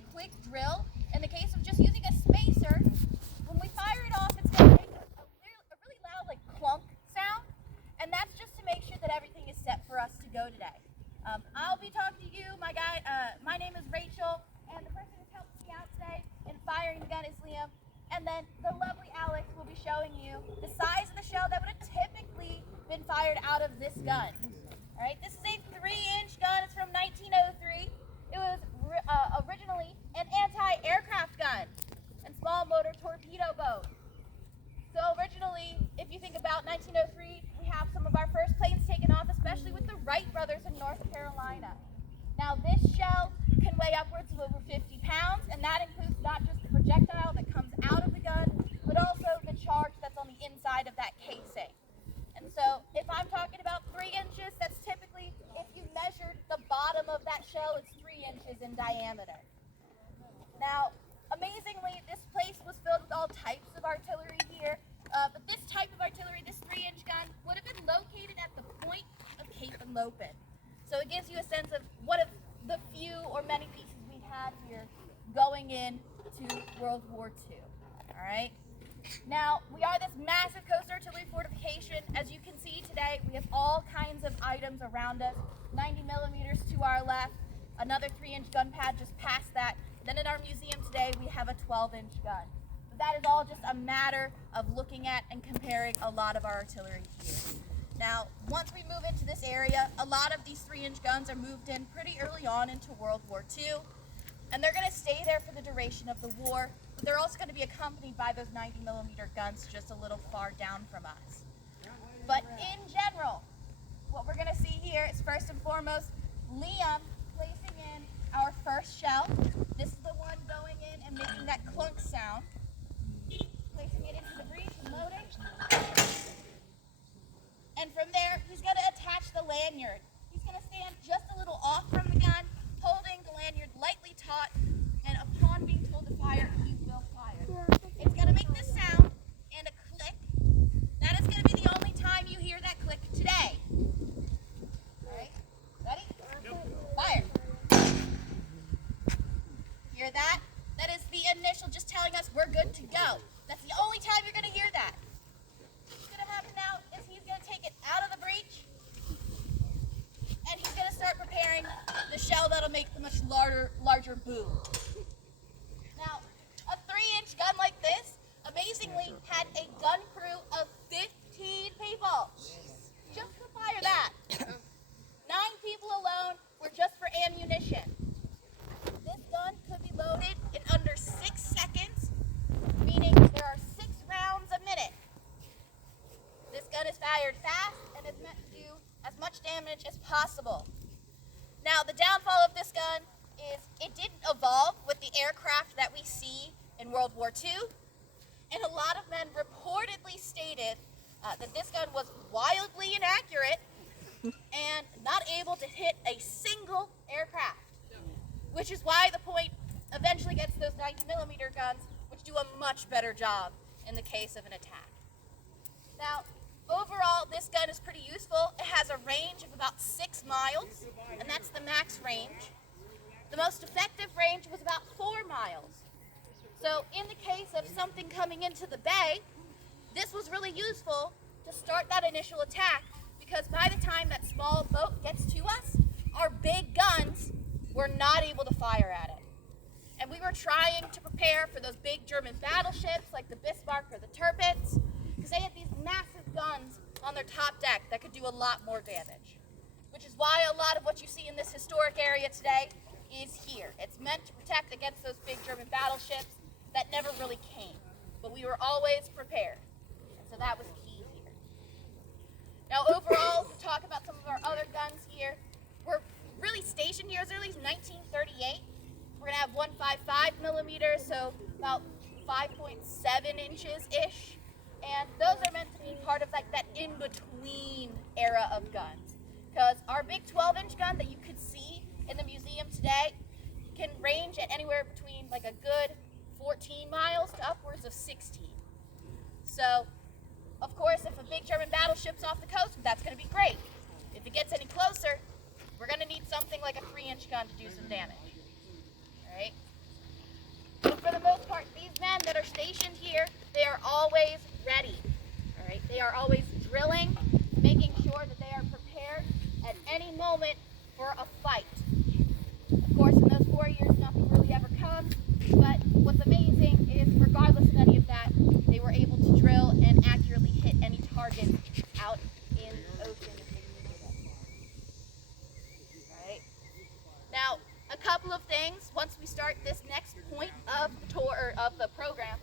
really quick drill. In the case of just using a spacer, when we fire it off, it's going to make a really loud like clunk sound, and that's just to make sure that everything is set for us to go today. I'll be talking to you. My name is Rachel, and the person who's helping me out today in firing the gun is Liam. And then the lovely Alex will be showing you the size of the shell that would have typically been fired out of this gun. All right, this is a 3-inch gun. It's from 1903. It was originally an anti-aircraft gun and small motor torpedo boat. So originally, if you think about 1903, we have some of our first planes taken off, especially with the Wright brothers in North Carolina. Now this shell can weigh upwards of over 50 pounds, and that includes not just the projectile that comes out of the gun, but also the charge that's on the inside of that casing. And so if I'm talking about 3 inches, that's typically, if you measured the bottom of that shell, it's 3 inches in diameter. Now, amazingly, this place was filled with all types of artillery here, but this type of artillery, this 3-inch gun, would have been located at the point of Cape Henlopen. So it gives you a sense of one of the few or many pieces we had here going into World War II. All right. Now, we are this massive coastal artillery fortification. As you can see today, we have all kinds of items around us. 90 millimeters to our left, another 3-inch gun pad just past that. Then in our museum today, we have a 12-inch gun. But that is all just a matter of looking at and comparing a lot of our artillery here. Now, once we move into this area, a lot of these 3-inch guns are moved in pretty early on into World War II, and they're going to stay there for the duration of the war, but they're also going to be accompanied by those 90 millimeter guns just a little far down from us. But in general, what we're going to see here is first and foremost, Liam placing in our first shell. This is the one going in and making that clunk sound. Placing it into the breech and loading. And from there, he's going to attach the lanyard. He's going to stand just a little off from the gun, holding the lanyard lightly taut, and upon being told to fire, he will fire. It's going to make this sound and a click. That is going to be the only time you hear that click today. All right, ready? Yep. Fire. Hear that? That is the initial just telling us we're good to go. That's the only time you're going to hear that. What's going to happen now is he's going to take it out of the breech, and he's going to start preparing the shell that'll make the much larger boom. Now, a 3-inch gun like this amazingly had a gun crew of 15 people just to fire that. 9 people alone were just for ammunition. This gun could be loaded in under 6 seconds, meaning there are 6 rounds a minute. This gun is fired fast and is meant to do as much damage as possible. Now, the downfall of this gun is it didn't evolve with the aircraft that we see in World War II, and a lot of men reportedly stated that this gun was wildly inaccurate and not able to hit a single aircraft, which is why the point eventually gets those 90 millimeter guns, which do a much better job in the case of an attack. Now, overall, this gun is pretty useful. It has a range of about 6 miles, and that's the max range. The most effective range was about 4 miles. So in the case of something coming into the bay, this was really useful to start that initial attack, because by the time that small boat gets to us, our big guns were not able to fire at it. And we were trying to prepare for those big German battleships like the Bismarck or the Tirpitz, because they had these massive guns on their top deck that could do a lot more damage. Which is why a lot of what you see in this historic area today is here. It's meant to protect against those big German battleships that never really came. But we were always prepared. And so that was key here. Now overall, to talk about some of our other guns here, we're really stationed here as early as 1938. We're going to have 155 millimeters, so about 5.7 inches-ish. And those are meant to be part of like that in-between era of guns. Because our big 12-inch gun that you could see in the museum today can range at anywhere between like a good 14 miles to upwards of 16. So, of course, if a big German battleship's off the coast, that's going to be great. If it gets any closer, we're going to need something like a 3-inch gun to do some damage. All right? But for the most part, these men that are stationed here, they are always ready. All right, they are always drilling, making sure that they are prepared at any moment for a fight. Of course, in those 4 years, nothing really ever comes, but what's amazing is regardless of any of that, they were able to drill and accurately hit any target out in the ocean. Right? Now, a couple of things once we start this next point of the tour or of the program.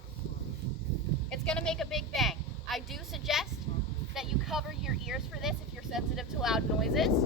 It's going to make a big bang. I do suggest that you cover your ears for this if you're sensitive to loud noises.